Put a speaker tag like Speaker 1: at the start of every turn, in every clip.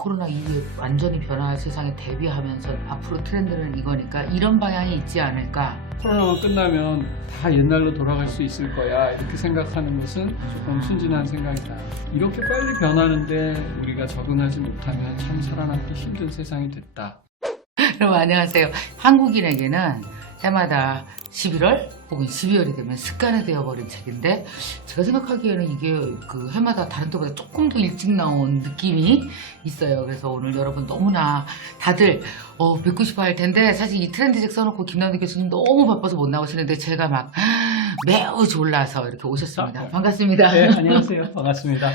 Speaker 1: 코로나 이후에 완전히 변화할 세상에 대비하면서 앞으로 트렌드는 이거니까 이런 방향이 있지 않을까.
Speaker 2: 코로나가 끝나면 다 옛날로 돌아갈 수 있을 거야 이렇게 생각하는 것은 조금 순진한 생각이다. 이렇게 빨리 변하는데 우리가 적응하지 못하면 참 살아남기 힘든 세상이 됐다.
Speaker 1: 여러분 안녕하세요. 한국인에게는 해마다 11월 혹은 12월이 되면 습관이 되어버린 책인데 제가 생각하기에는 이게 그 해마다 다른 때보다 조금 더 일찍 나온 느낌이 있어요. 그래서 오늘 여러분 너무나 다들 어, 뵙고 싶어 할 텐데 사실 이 트렌드 책 써놓고 김남대 교수님 너무 바빠서 못 나오시는데 제가 막 매우 졸라서 이렇게 오셨습니다. 반갑습니다.
Speaker 2: 네, 안녕하세요. 반갑습니다.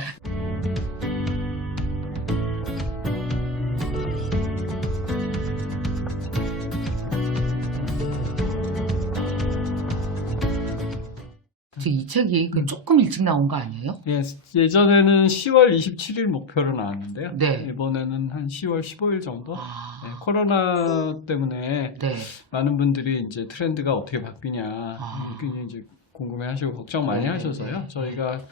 Speaker 1: 책이 그 조금 일찍 나온 거 아니에요?
Speaker 2: 예, 예전에는 10월 27일 목표로 나왔는데요.
Speaker 1: 네.
Speaker 2: 이번에는 한 10월 15일 정도. 네,
Speaker 1: 아,
Speaker 2: 코로나 때문에
Speaker 1: 네.
Speaker 2: 많은 분들이 이제 트렌드가 어떻게 바뀌냐
Speaker 1: 아.
Speaker 2: 굉장히 이제 궁금해하시고 걱정 많이
Speaker 1: 네,
Speaker 2: 하셔서요.
Speaker 1: 네.
Speaker 2: 저희가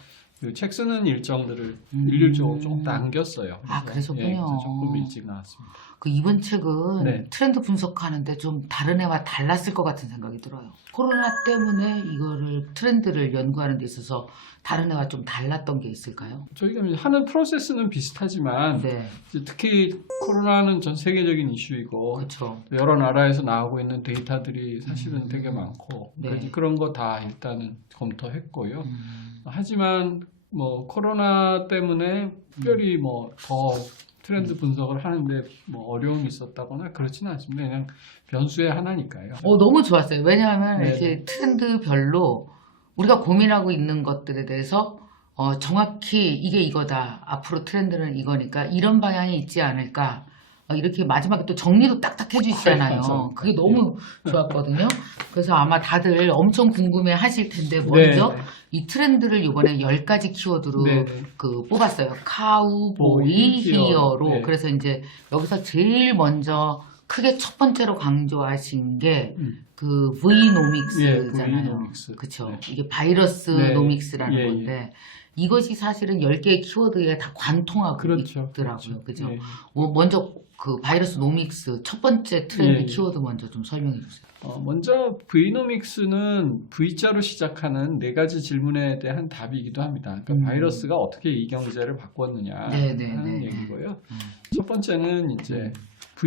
Speaker 2: 그 책 쓰는 일정들을
Speaker 1: 음.
Speaker 2: 일률적으로 조금 당겼어요.
Speaker 1: 아,
Speaker 2: 그래서. 예, 그래서 조금 일찍 나왔습니다.
Speaker 1: 그 이번 책은
Speaker 2: 네.
Speaker 1: 트렌드 분석하는데 좀 다른 애와 달랐을 것 같은 생각이 들어요. 코로나 때문에 이거를 트렌드를 연구하는 데 있어서 다른 애와 좀 달랐던 게 있을까요?
Speaker 2: 저희가 이제 하는 프로세스는 비슷하지만
Speaker 1: 네,
Speaker 2: 이제 특히 코로나는 전 세계적인 이슈이고
Speaker 1: 그렇죠.
Speaker 2: 여러 나라에서 나오고 있는 데이터들이 사실은
Speaker 1: 음.
Speaker 2: 되게 많고
Speaker 1: 네.
Speaker 2: 그런 거 다 일단은 검토했고요.
Speaker 1: 음,
Speaker 2: 하지만 뭐 코로나 때문에 특별히 뭐더 트렌드 분석을 하는데 뭐 어려움이 있었다거나 그렇지는 않습니다. 그냥 변수의 하나니까요.
Speaker 1: 어, 너무 좋았어요. 왜냐하면
Speaker 2: 네.
Speaker 1: 이렇게 트렌드별로 우리가 고민하고 있는 것들에 대해서 어, 정확히 이게 이거다. 앞으로 트렌드는 이거니까 이런 방향이 있지 않을까. 어, 이렇게 마지막에 또 정리도 딱딱
Speaker 2: 네,
Speaker 1: 해주시잖아요.
Speaker 2: 감사합니다.
Speaker 1: 그게 너무 좋았거든요. 그래서 아마 다들 엄청 궁금해 하실 텐데 먼저
Speaker 2: 네,
Speaker 1: 이 트렌드를 이번에 10가지 키워드로
Speaker 2: 네, 네.
Speaker 1: 그 뽑았어요. 카우보이
Speaker 2: 보이, 히어로. 네.
Speaker 1: 그래서 이제 여기서 제일 먼저 크게 첫 번째로 강조하신 게
Speaker 2: 음.
Speaker 1: 그
Speaker 2: 예,
Speaker 1: V노믹스잖아요. 그쵸.
Speaker 2: 네.
Speaker 1: 이게 바이러스
Speaker 2: 네.
Speaker 1: 노믹스라는
Speaker 2: 예, 예.
Speaker 1: 건데 이것이 사실은 10개의 키워드에 다 관통하고
Speaker 2: 그렇죠.
Speaker 1: 있더라고요. 그죠?
Speaker 2: 예.
Speaker 1: 어, 먼저 그 바이러스 노믹스 첫 번째 트렌드
Speaker 2: 예, 예.
Speaker 1: 키워드 먼저 좀 설명해 주세요.
Speaker 2: 어, 먼저 V노믹스는 V자로 시작하는 네 가지 질문에 대한 답이기도 합니다. 그러니까
Speaker 1: 음.
Speaker 2: 바이러스가 어떻게 이 경제를 바꿨느냐
Speaker 1: 네, 네,
Speaker 2: 하는
Speaker 1: 네, 네.
Speaker 2: 얘기고요.
Speaker 1: 음.
Speaker 2: 첫 번째는 이제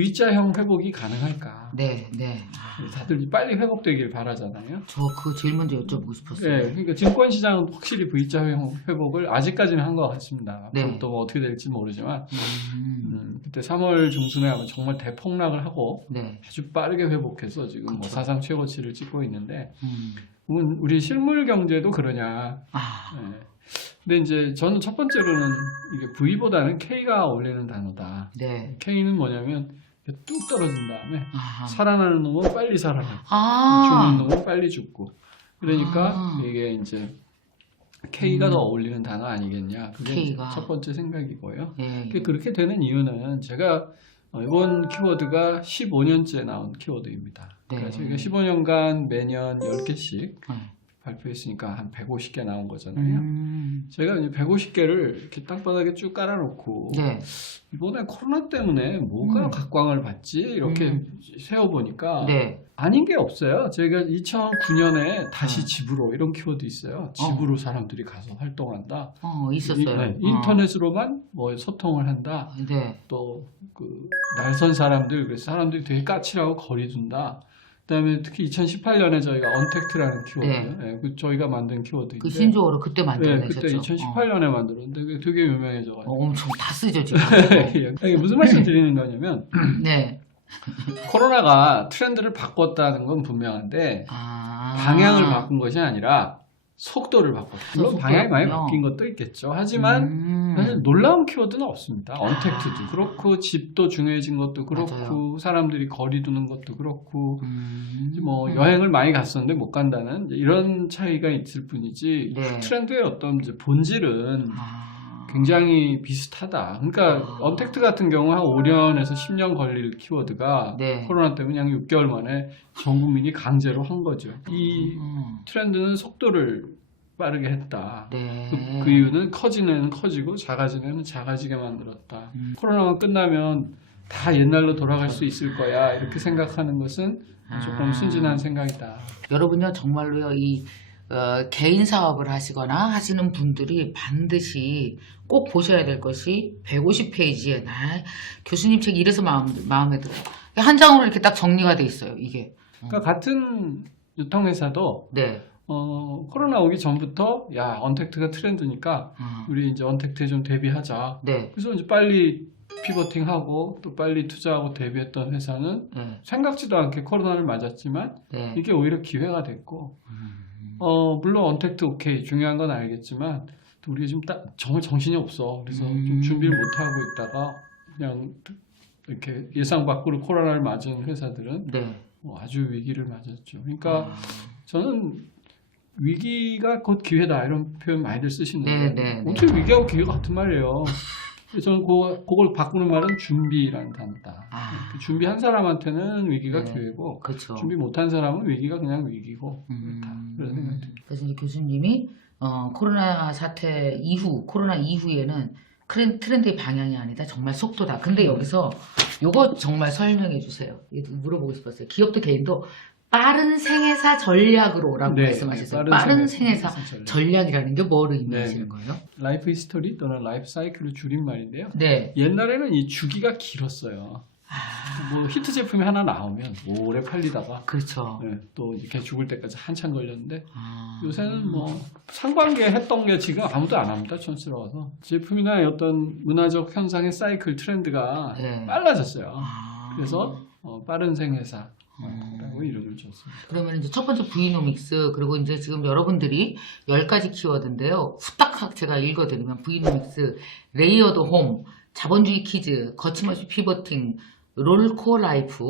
Speaker 2: V자형 회복이 가능할까?
Speaker 1: 네, 네. 아,
Speaker 2: 다들 빨리 회복되길 바라잖아요.
Speaker 1: 저 그거 제일 먼저 여쭤보고 싶었어요.
Speaker 2: 네, 그러니까 증권 시장은 확실히 V자형 회복을 아직까지는 한 것 같습니다.
Speaker 1: 네.
Speaker 2: 앞으로 또뭐 어떻게 될지 모르지만
Speaker 1: 음,
Speaker 2: 음, 그때 3월 중순에 아마 정말 대폭락을 하고
Speaker 1: 네.
Speaker 2: 아주 빠르게 회복해서 지금 뭐
Speaker 1: 그쵸.
Speaker 2: 사상 최고치를 찍고 있는데
Speaker 1: 음.
Speaker 2: 음, 우리 실물 경제도 그러냐?
Speaker 1: 아,
Speaker 2: 예. 근데 이제 저는 첫 번째로는 이게 V보다는 K가 어울리는 단어다.
Speaker 1: 네.
Speaker 2: K는 뭐냐면 뚝 떨어진 다음에
Speaker 1: 아하.
Speaker 2: 살아나는 놈은 빨리 살아나고
Speaker 1: 아,
Speaker 2: 죽는 놈은 빨리 죽고. 그러니까
Speaker 1: 아.
Speaker 2: 이게 이제 K가
Speaker 1: 음.
Speaker 2: 더 어울리는 단어 아니겠냐. 그게
Speaker 1: K가.
Speaker 2: 첫 번째 생각이고요.
Speaker 1: 예.
Speaker 2: 그게 그렇게 되는 이유는 제가 어, 이번 키워드가 15년째 나온 키워드입니다.
Speaker 1: 네.
Speaker 2: 그래서 이게 15년간 매년 10개씩
Speaker 1: 네.
Speaker 2: 발표했으니까 한 150개 나온 거잖아요.
Speaker 1: 음.
Speaker 2: 제가 이제 150개를 이렇게 땅바닥에 쭉 깔아놓고
Speaker 1: 네.
Speaker 2: 이번에 코로나 때문에 뭐가
Speaker 1: 음.
Speaker 2: 각광을 받지 이렇게
Speaker 1: 음.
Speaker 2: 세어보니까
Speaker 1: 네.
Speaker 2: 아닌 게 없어요. 저희가 2009년에 다시
Speaker 1: 음.
Speaker 2: 집으로 이런 키워드 있어요. 집으로 사람들이 가서 활동한다.
Speaker 1: 어, 있었어요.
Speaker 2: 이- 네,
Speaker 1: 어.
Speaker 2: 인터넷으로만 뭐 소통을 한다.
Speaker 1: 네.
Speaker 2: 또그 날선 사람들 그래서 사람들이 되게 까칠하고 거리 둔다. 그다음에 특히 2018년에 저희가 언택트라는 키워드,
Speaker 1: 네.
Speaker 2: 예, 그 저희가 만든 키워드인데,
Speaker 1: 그 신조어로 그때
Speaker 2: 네,
Speaker 1: 만들어내셨죠.
Speaker 2: 그때 2018년에 만들었는데 그게 되게
Speaker 1: 어,
Speaker 2: 유명해져가지고
Speaker 1: 엄청 다 쓰죠 지금.
Speaker 2: 이게 무슨 말씀 드리는 거냐면
Speaker 1: 네.
Speaker 2: 코로나가 트렌드를 바꿨다는 건 분명한데
Speaker 1: 아.
Speaker 2: 방향을 바꾼 것이 아니라 속도를 바꿨다. 물론
Speaker 1: 속도였군요.
Speaker 2: 방향이 많이 바뀐 것도 있겠죠. 하지만
Speaker 1: 음.
Speaker 2: 사실 놀라운 키워드는 없습니다.
Speaker 1: 아.
Speaker 2: 언택트도 그렇고 집도 중요해진 것도 그렇고
Speaker 1: 맞아요.
Speaker 2: 사람들이 거리 두는 것도 그렇고
Speaker 1: 음.
Speaker 2: 뭐 여행을 많이 갔었는데 못 간다는 이런 차이가 있을 뿐이지
Speaker 1: 네.
Speaker 2: 트렌드의 어떤 이제 본질은
Speaker 1: 아.
Speaker 2: 굉장히 비슷하다. 그러니까
Speaker 1: 아.
Speaker 2: 언택트 같은 경우 한 5년에서 10년 걸릴 키워드가
Speaker 1: 네.
Speaker 2: 코로나 때문에 한 6개월 만에 전 국민이 강제로 한 거죠. 이
Speaker 1: 음.
Speaker 2: 트렌드는 속도를 빠르게 했다.
Speaker 1: 네.
Speaker 2: 그, 그 이유는 커지는 커지고 작아지는 작아지게 만들었다.
Speaker 1: 음.
Speaker 2: 코로나가 끝나면 다 옛날로 돌아갈 수 있을 거야. 이렇게 생각하는 것은 조금
Speaker 1: 아.
Speaker 2: 순진한 생각이다.
Speaker 1: 여러분요 정말로요 이 어, 개인 사업을 하시거나 하시는 분들이 반드시 꼭 보셔야 될 것이 150페이지에 나 교수님 책 이래서 마음, 마음에 들어요. 한 장으로 이렇게 딱 정리가 돼 있어요 이게.
Speaker 2: 그러니까 같은 유통회사도
Speaker 1: 네.
Speaker 2: 어, 코로나 오기 전부터 야 언택트가 트렌드니까
Speaker 1: 어,
Speaker 2: 우리 이제 언택트에 좀 대비하자.
Speaker 1: 네.
Speaker 2: 그래서 이제 빨리 피버팅하고 또 빨리 투자하고 대비했던 회사는
Speaker 1: 네.
Speaker 2: 생각지도 않게 코로나를 맞았지만
Speaker 1: 네.
Speaker 2: 이게 오히려 기회가 됐고
Speaker 1: 음,
Speaker 2: 어 물론 언택트 오케이 중요한 건 알겠지만 또 우리가 지금 딱 정말 정신이 없어 그래서
Speaker 1: 음.
Speaker 2: 좀 준비를 못 하고 있다가 그냥 이렇게 예상 밖으로 코로나를 맞은 회사들은
Speaker 1: 네.
Speaker 2: 뭐 아주 위기를 맞았죠. 그러니까
Speaker 1: 아,
Speaker 2: 저는 위기가 곧 기회다 이런 표현 많이들 쓰시는데
Speaker 1: 네, 네, 네.
Speaker 2: 어떻게 위기하고 기회가 같은 말이에요. 저는 그거, 그걸 바꾸는 말은 준비라는 단어다.
Speaker 1: 아,
Speaker 2: 그 준비한 사람한테는 위기가
Speaker 1: 네.
Speaker 2: 기회고
Speaker 1: 그렇죠.
Speaker 2: 준비 못한 사람은 위기가 그냥 위기고 그렇다.
Speaker 1: 음,
Speaker 2: 그런 생각이 듭니다.
Speaker 1: 그래서 이제 교수님이 어, 코로나 사태 이후, 코로나 이후에는 트렌- 트렌드의 방향이 아니다. 정말 속도다. 근데 여기서 요거 정말 설명해 주세요. 물어보고 싶었어요. 기업도 개인도 빠른 생애사 전략으로라고
Speaker 2: 네,
Speaker 1: 말씀하셨어요.
Speaker 2: 빠른
Speaker 1: 빠른,
Speaker 2: 생애-
Speaker 1: 생애사
Speaker 2: 전략.
Speaker 1: 전략 이라는 게 뭐를 의미하시는
Speaker 2: 네.
Speaker 1: 거예요?
Speaker 2: 라이프 히스토리 또는 라이프 사이클의 줄임말인데요.
Speaker 1: 네.
Speaker 2: 옛날에는 이 주기가 길었어요.
Speaker 1: 아,
Speaker 2: 뭐 히트 제품이 하나 나오면 오래 팔리다가
Speaker 1: 그렇죠.
Speaker 2: 네, 또 이렇게 죽을 때까지 한참 걸렸는데
Speaker 1: 아,
Speaker 2: 요새는 뭐 상반기에 했던 게 지금 아무도 안 합니다. 촌스러워서 제품이나 어떤 문화적 현상의 사이클 트렌드가
Speaker 1: 네.
Speaker 2: 빨라졌어요.
Speaker 1: 아.
Speaker 2: 그래서 어, 빠른 생회사라고
Speaker 1: 음.
Speaker 2: 이름을 줬습니다.
Speaker 1: 그러면 이제 첫 번째 부이노믹스 그리고 이제 지금 여러분들이 10가지 키워드인데요. 후딱 제가 읽어드리면 부이노믹스, 레이어드 홈, 자본주의 키즈, 거침없이 피버팅, 롤코 라이프,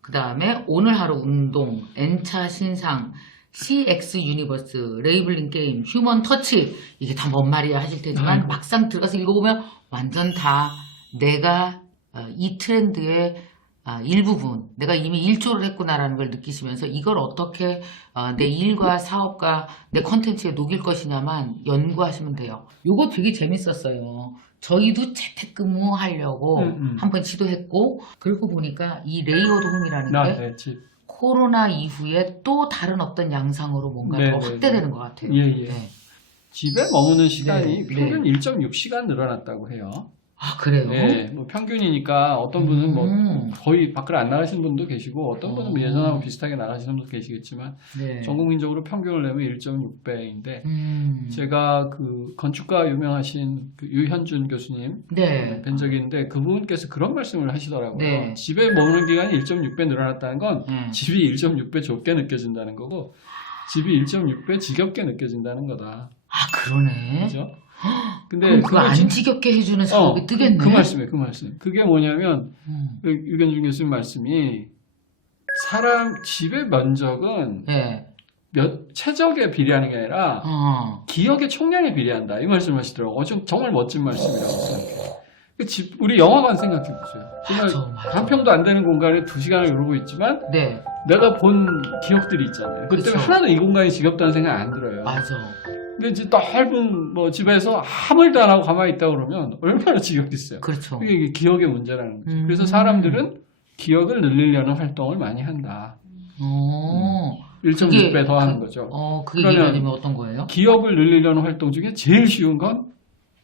Speaker 1: 그 다음에 오늘 하루 운동, N차 신상, CX 유니버스, 레이블링 게임, 휴먼 터치 이게 다 뭔 말이야 하실 테지만
Speaker 2: 아이고.
Speaker 1: 막상 들어가서 읽어보면 완전 다 내가 어, 이 트렌드의 아, 일부분 내가 이미 일조를 했구나라는 걸 느끼시면서 이걸 어떻게 어, 내 일과 사업과 내 컨텐츠에 녹일 것이냐만 연구하시면 돼요. 요거 되게 재밌었어요. 저희도 재택근무 하려고
Speaker 2: 음, 음.
Speaker 1: 한번 시도했고 그러고 보니까 이 레이어드 홈이라는
Speaker 2: 나,
Speaker 1: 게
Speaker 2: 네, 집.
Speaker 1: 코로나 이후에 또 다른 어떤 양상으로 뭔가
Speaker 2: 네,
Speaker 1: 더
Speaker 2: 네,
Speaker 1: 확대되는 것 같아요.
Speaker 2: 예, 예.
Speaker 1: 네.
Speaker 2: 집에 머무는 시간이
Speaker 1: 네,
Speaker 2: 평균 1.6시간 늘어났다고 해요.
Speaker 1: 아 그래요?
Speaker 2: 네, 뭐 평균이니까 어떤 분은 뭐
Speaker 1: 음.
Speaker 2: 거의 밖을 안 나가시는 분도 계시고 어떤 분은 뭐
Speaker 1: 어.
Speaker 2: 예전하고 비슷하게 나가시는 분도 계시겠지만
Speaker 1: 네.
Speaker 2: 전 국민적으로 평균을 내면 1.6배인데
Speaker 1: 음.
Speaker 2: 제가 그 건축가 유명하신 그 유현준 교수님
Speaker 1: 네.
Speaker 2: 뵌 적이 있는데 그분께서 그런 말씀을 하시더라고요.
Speaker 1: 네.
Speaker 2: 집에 머무는 기간이 1.6배 늘어났다는 건
Speaker 1: 네.
Speaker 2: 집이 1.6배 좁게 느껴진다는 거고 집이 1.6배 지겹게 느껴진다는 거다.
Speaker 1: 아 그러네.
Speaker 2: 그죠? 근데
Speaker 1: 그거 안
Speaker 2: 지-
Speaker 1: 지겹게 해주는 사업이
Speaker 2: 어,
Speaker 1: 뜨겠네.
Speaker 2: 그, 그 말씀이에요. 그 말씀. 그게 뭐냐면
Speaker 1: 음.
Speaker 2: 그 유현준 교수님 말씀이 사람 집의 면적은
Speaker 1: 네.
Speaker 2: 몇 최적에 비례하는 게 아니라
Speaker 1: 어.
Speaker 2: 기억의 총량에 비례한다 이 말씀하시더라고요. 어, 좀 정말 멋진 말씀이라고 생각해요. 그 집, 우리 영화관 생각해 보세요. 정말. 한 평도 안 되는 공간에 두 시간을 이러고 있지만
Speaker 1: 네.
Speaker 2: 내가 본 기억들이 있잖아요. 그
Speaker 1: 그쵸.
Speaker 2: 하나도 이 공간이 지겹다는 생각 안 들어요.
Speaker 1: 맞아.
Speaker 2: 근데 이제 넓은 뭐 집에서 아무 일도 안 하고 가만히 있다 그러면 얼마나 지겹겠어요.
Speaker 1: 그렇죠.
Speaker 2: 그게 이게 기억의 문제라는 거죠.
Speaker 1: 음.
Speaker 2: 그래서 사람들은 기억을 늘리려는 활동을 많이 한다.
Speaker 1: 어.
Speaker 2: 1.6배
Speaker 1: 그게
Speaker 2: 더 하는
Speaker 1: 그-
Speaker 2: 거죠.
Speaker 1: 어, 그게 예를 들면 어떤 거예요?
Speaker 2: 기억을 늘리려는 활동 중에 제일 쉬운 건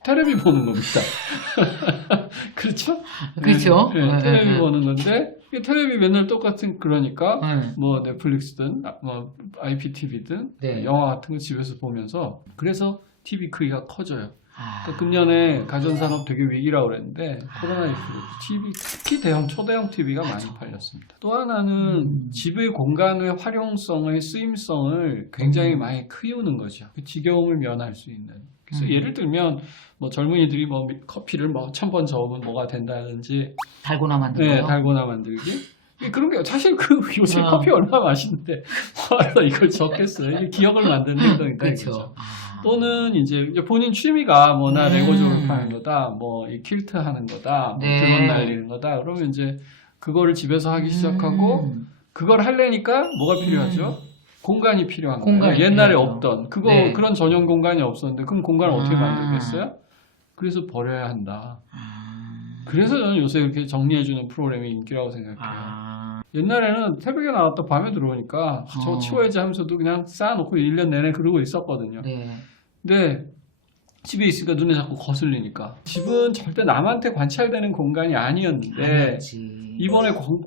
Speaker 2: 텔레비 보는 겁니다. 그렇죠?
Speaker 1: 그렇죠.
Speaker 2: 네, 네,
Speaker 1: 네,
Speaker 2: 텔레비
Speaker 1: 네.
Speaker 2: 보는 건데 텔레비 맨날 똑같은 그러니까
Speaker 1: 네.
Speaker 2: 뭐 넷플릭스든 아, 뭐 IPTV든
Speaker 1: 네.
Speaker 2: 영화 같은 거 집에서 보면서 그래서 TV 크기가 커져요.
Speaker 1: 아.
Speaker 2: 그러니까 금년에 가전산업 되게 위기라고 그랬는데 코로나
Speaker 1: 아.
Speaker 2: 이후로 TV 특히 대형 초대형 TV가
Speaker 1: 맞아.
Speaker 2: 많이 팔렸습니다. 또 하나는
Speaker 1: 음.
Speaker 2: 집의 공간의 활용성의 쓰임성을 굉장히
Speaker 1: 음.
Speaker 2: 많이 키우는 거죠. 그 지겨움을 면할 수 있는. 그래서
Speaker 1: 음.
Speaker 2: 예를 들면 뭐 젊은이들이 뭐 커피를 뭐 천 번 저으면 뭐가 된다든지
Speaker 1: 달고나 만든
Speaker 2: 네? 달고나 만들기. 예, 그런 게 사실 그 요새
Speaker 1: 어.
Speaker 2: 커피 얼마나 맛있는데 와서 이걸 적겠어요. 기억을 만드는 행동이니까
Speaker 1: 그렇죠.
Speaker 2: 이거죠.
Speaker 1: 아.
Speaker 2: 또는 이제 본인 취미가 뭐나
Speaker 1: 음.
Speaker 2: 레고 조립하는 거다, 뭐 이 퀼트 하는 거다, 뭐
Speaker 1: 네.
Speaker 2: 드론 날리는 거다. 그러면 이제 그거를 집에서 하기 시작하고
Speaker 1: 음.
Speaker 2: 그걸 하려니까 뭐가 필요하죠? 공간이 필요한
Speaker 1: 공간이
Speaker 2: 거예요. 옛날에
Speaker 1: 필요하죠.
Speaker 2: 없던 그거
Speaker 1: 네.
Speaker 2: 그런 전용 공간이 없었는데 그럼 공간을 어떻게
Speaker 1: 아.
Speaker 2: 만들겠어요? 그래서 버려야 한다.
Speaker 1: 아.
Speaker 2: 그래서 저는 요새 이렇게 정리해주는 프로그램이 인기라고 생각해요.
Speaker 1: 아.
Speaker 2: 옛날에는 새벽에 나왔다 밤에 들어오니까 아, 저거
Speaker 1: 어.
Speaker 2: 치워야지 하면서도 그냥 쌓아놓고 1년 내내 그러고 있었거든요.
Speaker 1: 네.
Speaker 2: 근데 집에 있으니까 눈에 자꾸 거슬리니까 집은 절대 남한테 관찰되는 공간이 아니었는데. 이번에 관,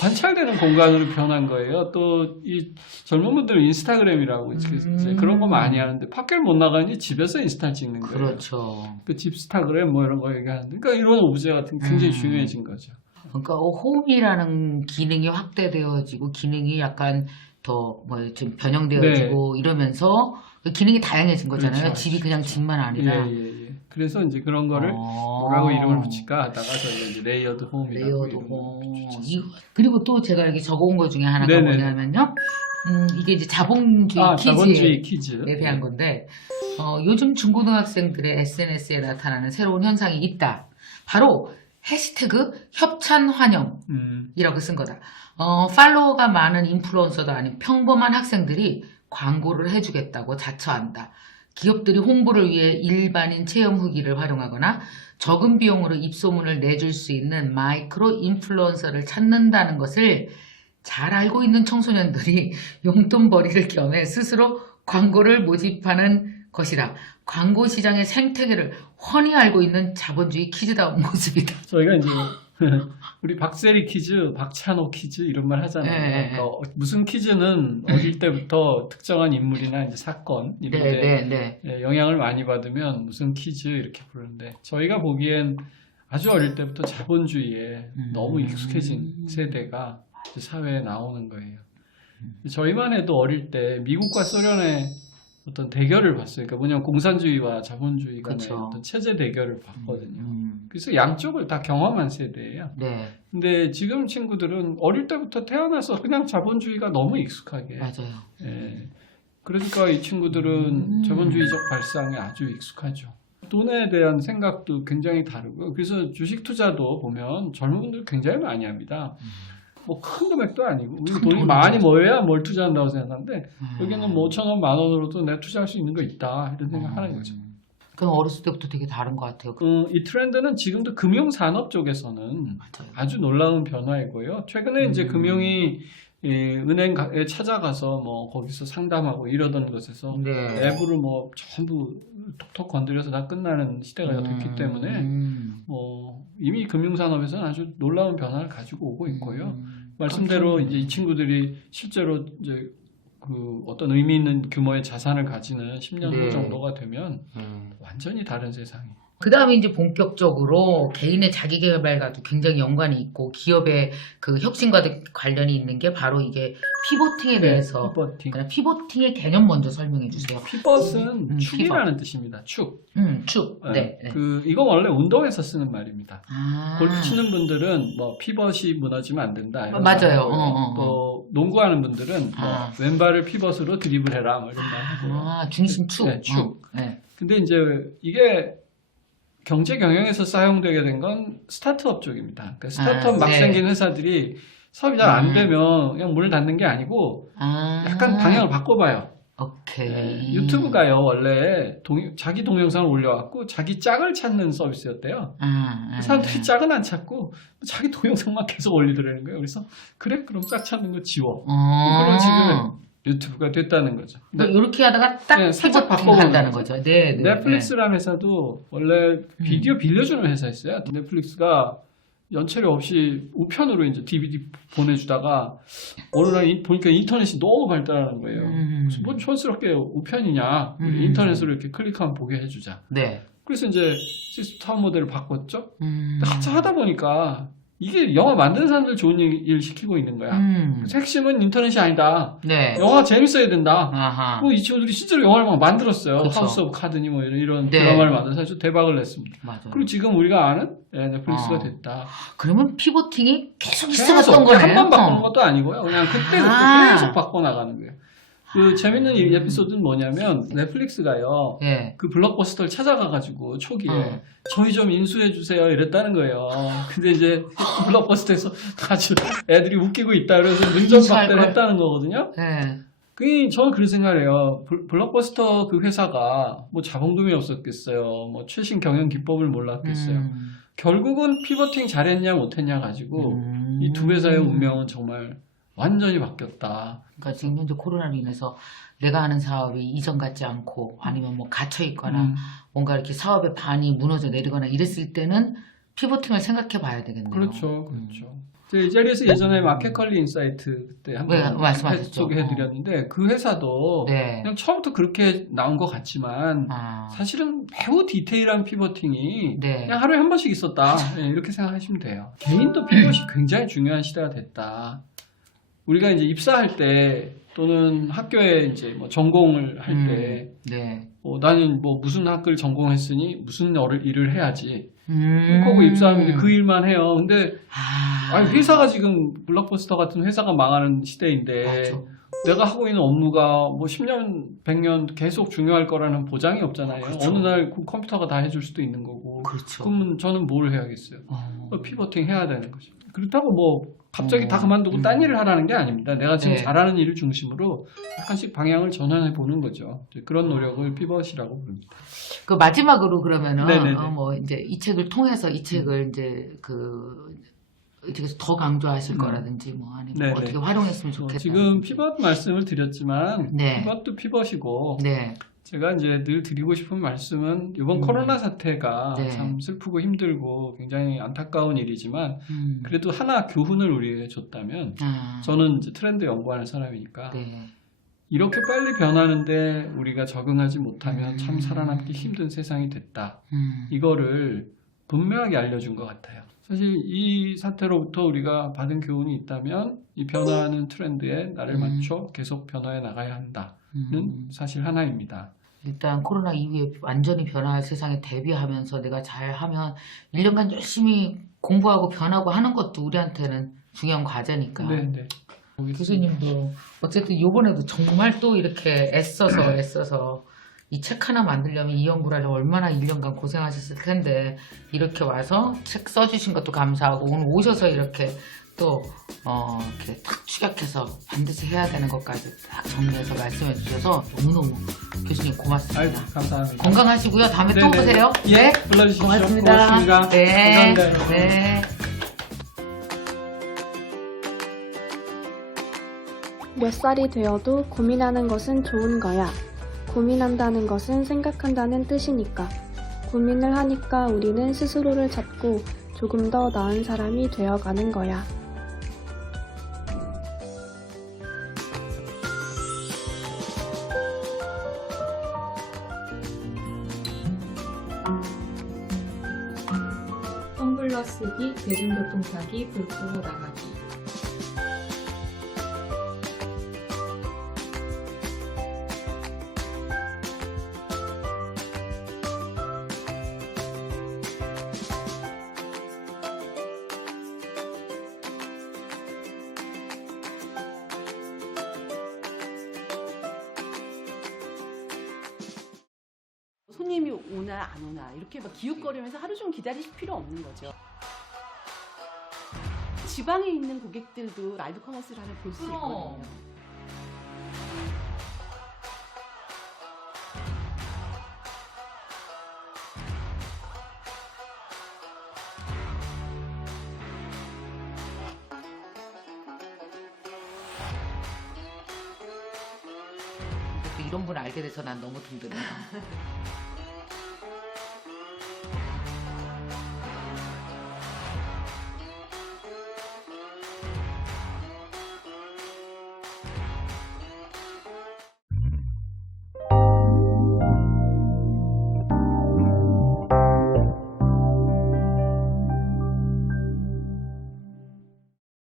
Speaker 2: 관찰되는 공간으로 변한 거예요. 또 이 젊은 분들은 인스타그램이라고 이제
Speaker 1: 음.
Speaker 2: 그런 거 많이 하는데 밖을 못 나가니 집에서 인스타 찍는 거예요.
Speaker 1: 그렇죠.
Speaker 2: 그 집스타그램 뭐 이런 거 얘기하는데 그러니까 이런 오브제 같은 게 굉장히
Speaker 1: 음.
Speaker 2: 중요해진 거죠.
Speaker 1: 그러니까 어, 홈이라는 기능이 확대되어지고 기능이 약간 더 뭐 좀 변형되어지고 이러면서 그 기능이 다양해진 거잖아요.
Speaker 2: 네. 그렇죠.
Speaker 1: 집이 그냥 집만
Speaker 2: 예,
Speaker 1: 아니라.
Speaker 2: 예, 예. 그래서 이제 그런 거를
Speaker 1: 어.
Speaker 2: 뭐라고 이름을 붙일까 하다가 저희가 이제 레이어드 홈이라고
Speaker 1: 레이어드
Speaker 2: 이름을
Speaker 1: 홈.
Speaker 2: 붙였어요.
Speaker 1: 이거- 그리고 또 제가 이렇게 적어온 것 중에 하나가
Speaker 2: 네네네.
Speaker 1: 뭐냐면요. 음, 이게 이제 자본주의
Speaker 2: 아,
Speaker 1: 퀴즈에
Speaker 2: 자본주의 퀴즈.
Speaker 1: 대한 건데, 어, 요즘 중고등학생들의 SNS에 나타나는 새로운 현상이 있다. 바로 해시태그 협찬 환영.
Speaker 2: 음,
Speaker 1: 이라고 쓴 거다. 어, 팔로워가 많은 인플루언서도 아닌 평범한 학생들이 광고를 해주겠다고 자처한다. 기업들이 홍보를 위해 일반인 체험 후기를 활용하거나 적은 비용으로 입소문을 내줄 수 있는 마이크로 인플루언서를 찾는다는 것을 잘 알고 있는 청소년들이 용돈벌이를 겸해 스스로 광고를 모집하는 것이라 광고 시장의 생태계를 훤히 알고 있는 자본주의 퀴즈다운 모습이다.
Speaker 2: 저희가 이제 우리 박세리 퀴즈, 박찬호 퀴즈 이런 말 하잖아요.
Speaker 1: 네, 네,
Speaker 2: 그러니까 어, 무슨 퀴즈는 어릴 때부터 특정한 인물이나 이제 사건 이런데
Speaker 1: 네, 네, 네.
Speaker 2: 예, 영향을 많이 받으면 무슨 퀴즈 이렇게 부르는데 저희가 보기엔 아주 어릴 때부터 자본주의에
Speaker 1: 음.
Speaker 2: 너무 익숙해진 세대가 이제 사회에 나오는 거예요.
Speaker 1: 음.
Speaker 2: 저희만 해도 어릴 때 미국과 소련의 어떤 대결을 봤어요. 그러니까 뭐냐면 공산주의와 자본주의 간의
Speaker 1: 그쵸.
Speaker 2: 어떤 체제 대결을 봤거든요.
Speaker 1: 음,
Speaker 2: 그래서 양쪽을 다 경험한 세대예요.
Speaker 1: 네,
Speaker 2: 근데 지금 친구들은 어릴 때부터 태어나서 그냥 자본주의가 너무 익숙하게
Speaker 1: 맞아요.
Speaker 2: 예. 그러니까 이 친구들은
Speaker 1: 음.
Speaker 2: 자본주의적 발상에 아주 익숙하죠. 돈에 대한 생각도 굉장히 다르고 그래서 주식 투자도 보면 젊은 분들 굉장히 많이 합니다. 뭐 큰 금액도 아니고 우리
Speaker 1: 큰
Speaker 2: 돈이. 많이 모여야 뭘 투자한다고 생각하는데
Speaker 1: 음.
Speaker 2: 여기는 뭐 5천 원, 만 원으로도 내가 투자할 수 있는 거 있다 이런 생각하는 거죠.
Speaker 1: 그럼 어렸을 때부터 되게 다른 것 같아요.
Speaker 2: 음, 이 트렌드는 지금도 금융 산업 쪽에서는
Speaker 1: 맞아요.
Speaker 2: 아주 놀라운 변화이고요. 최근에 이제
Speaker 1: 음.
Speaker 2: 금융이 이 은행 에 찾아가서 뭐 거기서 상담하고 이러던 것에서
Speaker 1: 네.
Speaker 2: 앱으로 뭐 전부 톡톡 건드려서 다 끝나는 시대가 됐기 때문에
Speaker 1: 음.
Speaker 2: 뭐 이미 금융산업에서는 아주 놀라운 변화를 가지고 오고 있고요.
Speaker 1: 음.
Speaker 2: 말씀대로
Speaker 1: 깜짝
Speaker 2: 이제 이 친구들이 실제로 이제 그 어떤 의미 있는 규모의 자산을 가지는 10년 후
Speaker 1: 네.
Speaker 2: 정도가 되면
Speaker 1: 음.
Speaker 2: 완전히 다른 세상이.
Speaker 1: 그 다음에 이제 본격적으로 개인의 자기개발과도 굉장히 연관이 있고 기업의 그 혁신과도 관련이 있는 게 바로 이게 피보팅에 대해서
Speaker 2: 피버팅.
Speaker 1: 그냥 피보팅의 개념 먼저 설명해 주세요.
Speaker 2: 피벗은
Speaker 1: 음,
Speaker 2: 축이라는 뜻입니다. 축.
Speaker 1: 음, 축.
Speaker 2: 네.
Speaker 1: 네. 네.
Speaker 2: 그 이건 원래 운동에서 쓰는 말입니다.
Speaker 1: 아.
Speaker 2: 골프 치는 분들은 뭐 피벗이 무너지면 안 된다. 이런
Speaker 1: 맞아요. 어, 어, 어.
Speaker 2: 또 농구하는 분들은 뭐
Speaker 1: 아.
Speaker 2: 왼발을 피벗으로 드리블해라 뭐 이런 말 하고요.
Speaker 1: 아, 중심 축.
Speaker 2: 네, 축.
Speaker 1: 어, 네.
Speaker 2: 근데 이제 이게 경제 경영에서 사용되게 된 건 스타트업 쪽입니다. 그러니까 스타트업
Speaker 1: 아,
Speaker 2: 막
Speaker 1: 네.
Speaker 2: 생긴 회사들이 사업이 잘 안
Speaker 1: 음.
Speaker 2: 되면 그냥 문을 닫는 게 아니고
Speaker 1: 아.
Speaker 2: 약간 방향을 바꿔봐요.
Speaker 1: 오케이.
Speaker 2: 네, 유튜브가요 원래 동- 자기 동영상을 올려갖고 자기 짝을 찾는 서비스였대요.
Speaker 1: 아, 아,
Speaker 2: 사람들이
Speaker 1: 아.
Speaker 2: 짝은 안 찾고 자기 동영상만 계속 올리더라는 거예요. 그래서 그래 그럼 짝 찾는 거 지워.
Speaker 1: 어.
Speaker 2: 그럼 지금 유튜브가 됐다는 거죠.
Speaker 1: 뭐 이렇게 하다가 딱
Speaker 2: 네, 살짝
Speaker 1: 한다는
Speaker 2: 거죠.
Speaker 1: 거죠. 네, 네.
Speaker 2: 넷플릭스라는 회사도 원래
Speaker 1: 음.
Speaker 2: 비디오 빌려주는 회사였어요. 넷플릭스가 연체료 없이 우편으로 이제 DVD 보내주다가 어느 날 이- 보니까 인터넷이 너무 발달하는 거예요.
Speaker 1: 음.
Speaker 2: 그래서 뭔 촌스럽게 우편이냐 우리
Speaker 1: 음.
Speaker 2: 인터넷으로 이렇게 클릭하면 보게 해주자.
Speaker 1: 네.
Speaker 2: 그래서 이제 시스템 모델을 바꿨죠.
Speaker 1: 음.
Speaker 2: 한참 하다 보니까 이게 영화 만드는 사람들 좋은 일, 일 시키고 있는 거야.
Speaker 1: 음.
Speaker 2: 그래서 핵심은 인터넷이 아니다.
Speaker 1: 네.
Speaker 2: 영화 재밌어야 된다.
Speaker 1: 아하.
Speaker 2: 뭐이 친구들이 실제로 영화를 막 만들었어요.
Speaker 1: 그쵸.
Speaker 2: 하우스 오브 카드니 뭐 이런, 이런
Speaker 1: 네.
Speaker 2: 드라마를 만들어서 아주 대박을 냈습니다.
Speaker 1: 맞아요.
Speaker 2: 그리고 지금 우리가 아는 예, 넷플릭스가
Speaker 1: 어.
Speaker 2: 됐다.
Speaker 1: 그러면 피보팅이 계속 있어왔던 거네요.
Speaker 2: 한번 바꾸는 것도 아니고요. 그냥 그때 그때
Speaker 1: 아.
Speaker 2: 계속 바꿔 나가는 거예요. 그 재밌는 이 에피소드는 뭐냐면 넷플릭스가요.
Speaker 1: 예.
Speaker 2: 그 블록버스터를 찾아가가지고 초기에
Speaker 1: 어.
Speaker 2: 저희 좀 인수해 주세요 이랬다는 거예요. 근데 이제 블록버스터에서 아주 애들이 웃기고 있다 그래서 능전박대를
Speaker 1: 인수할.
Speaker 2: 했다는 거거든요.
Speaker 1: 예.
Speaker 2: 그 저는 그런 생각을 해요. 블- 블록버스터 그 회사가 뭐 자본금이 없었겠어요. 뭐 최신 경영 기법을 몰랐겠어요.
Speaker 1: 음.
Speaker 2: 결국은 피버팅 잘했냐 못했냐 가지고
Speaker 1: 음.
Speaker 2: 이두 회사의 운명은 정말 완전히 바뀌었다.
Speaker 1: 그러니까 지금 현재 코로나로 인해서 내가 하는 사업이 이전 같지 않고 아니면 뭐 갇혀 있거나
Speaker 2: 음,
Speaker 1: 뭔가 이렇게 사업의 반이 무너져 내리거나 이랬을 때는 피보팅을 생각해 봐야 되겠네요.
Speaker 2: 그렇죠, 그렇죠. 제가 이 자리에서 예전에 마켓컬리 인사이트 그때
Speaker 1: 네,
Speaker 2: 한번
Speaker 1: 말씀하셨죠.
Speaker 2: 소개해드렸는데 그 회사도
Speaker 1: 네.
Speaker 2: 그냥 처음부터 그렇게 나온 것 같지만
Speaker 1: 아,
Speaker 2: 사실은 매우 디테일한 피버팅이
Speaker 1: 네.
Speaker 2: 그냥 하루에 한 번씩 있었다. 네, 이렇게 생각하시면 돼요. 개인도 피벗이 굉장히 중요한 시대가 됐다. 우리가 이제 입사할 때 또는 학교에 이제 뭐 전공을 할 때
Speaker 1: 음, 네.
Speaker 2: 어, 나는 뭐 무슨 학교를 전공했으니 무슨 일을, 해야지.
Speaker 1: 음.
Speaker 2: 하고 입사하면 그 일만 해요. 근데
Speaker 1: 아,
Speaker 2: 아니, 회사가 지금 블록버스터 같은 회사가 망하는 시대인데
Speaker 1: 맞죠.
Speaker 2: 내가 하고 있는 업무가 뭐 10년, 100년 계속 중요할 거라는 보장이 없잖아요.
Speaker 1: 그렇죠.
Speaker 2: 어느 날그 컴퓨터가 다 해줄 수도 있는 거고.
Speaker 1: 그렇죠.
Speaker 2: 그러면 저는 뭘 해야겠어요?
Speaker 1: 어.
Speaker 2: 어, 피버팅 해야 되는 거죠. 그렇다고 뭐 갑자기
Speaker 1: 어,
Speaker 2: 다 그만두고
Speaker 1: 음.
Speaker 2: 딴 일을 하라는 게 아닙니다. 내가 지금
Speaker 1: 네.
Speaker 2: 잘하는 일을 중심으로 약간씩 방향을 전환해 보는 거죠. 그런
Speaker 1: 아.
Speaker 2: 노력을 피벗이라고 부릅니다.
Speaker 1: 그 마지막으로 그러면은.
Speaker 2: 음.
Speaker 1: 어, 뭐 이제 이 책을 통해서 이 책을 이제 그 더 강조하실
Speaker 2: 음.
Speaker 1: 거라든지 뭐 아니면
Speaker 2: 네네.
Speaker 1: 어떻게 활용했으면
Speaker 2: 어,
Speaker 1: 좋겠다.
Speaker 2: 지금 피벗 말씀을 드렸지만
Speaker 1: 네.
Speaker 2: 피벗도 피벗이고
Speaker 1: 네.
Speaker 2: 제가 이제 늘 드리고 싶은 말씀은 이번
Speaker 1: 음.
Speaker 2: 코로나 사태가
Speaker 1: 네.
Speaker 2: 참 슬프고 힘들고 굉장히 안타까운 일이지만
Speaker 1: 음.
Speaker 2: 그래도 하나 교훈을 우리에게 줬다면
Speaker 1: 아,
Speaker 2: 저는 이제 트렌드 연구하는 사람이니까
Speaker 1: 네.
Speaker 2: 이렇게 빨리 변하는데 우리가 적응하지 못하면
Speaker 1: 음.
Speaker 2: 참 살아남기 힘든 세상이 됐다.
Speaker 1: 음.
Speaker 2: 이거를 분명하게 알려준 것 같아요. 사실 이 사태로부터 우리가 받은 교훈이 있다면 이 변화하는 트렌드에 나를
Speaker 1: 음.
Speaker 2: 맞춰 계속 변화해 나가야 한다는
Speaker 1: 음.
Speaker 2: 사실 하나입니다.
Speaker 1: 일단 코로나 이후에 완전히 변화할 세상에 대비하면서 내가 잘하면 1년간 열심히 공부하고 변하고 하는 것도 우리한테는 중요한 과제니까.
Speaker 2: 네, 네.
Speaker 1: 교수님도 어쨌든 요번에도 정말 또 이렇게 애써서 애써서 이 책 하나 만들려면 이 연구를 하려면 얼마나 1년간 고생하셨을 텐데 이렇게 와서 책 써주신 것도 감사하고 오늘 오셔서 이렇게 또 어, 이렇게 탁 추격해서 반드시 해야 되는 것까지 딱 정리해서 말씀해 주셔서 너무너무 교수님 고맙습니다.
Speaker 2: 아이고, 감사합니다.
Speaker 1: 건강하시고요. 다음에 또
Speaker 2: 네네.
Speaker 1: 오세요.
Speaker 2: 예,
Speaker 1: 네.
Speaker 2: 불러주십시오.
Speaker 1: 고맙습니다.
Speaker 2: 고맙습니다.
Speaker 1: 네.
Speaker 2: 감사합니다.
Speaker 1: 네.
Speaker 3: 몇 살이 되어도 고민하는 것은 좋은 거야. 고민한다는 것은 생각한다는 뜻이니까. 고민을 하니까 우리는 스스로를 찾고 조금 더 나은 사람이 되어가는 거야.
Speaker 4: 쓰기, 대중교통 타기, 불 끄고 나가기.
Speaker 5: 손님이 오나 안 오나 이렇게 막 기웃거리면서 하루 종일 기다리실 필요 없는 거죠. 지방에 있는 고객들도 라이브 커머스를 하면 볼 수
Speaker 1: 그럼.
Speaker 5: 있거든요.
Speaker 1: 또 이런 분 알게 돼서 난 너무 든든해요.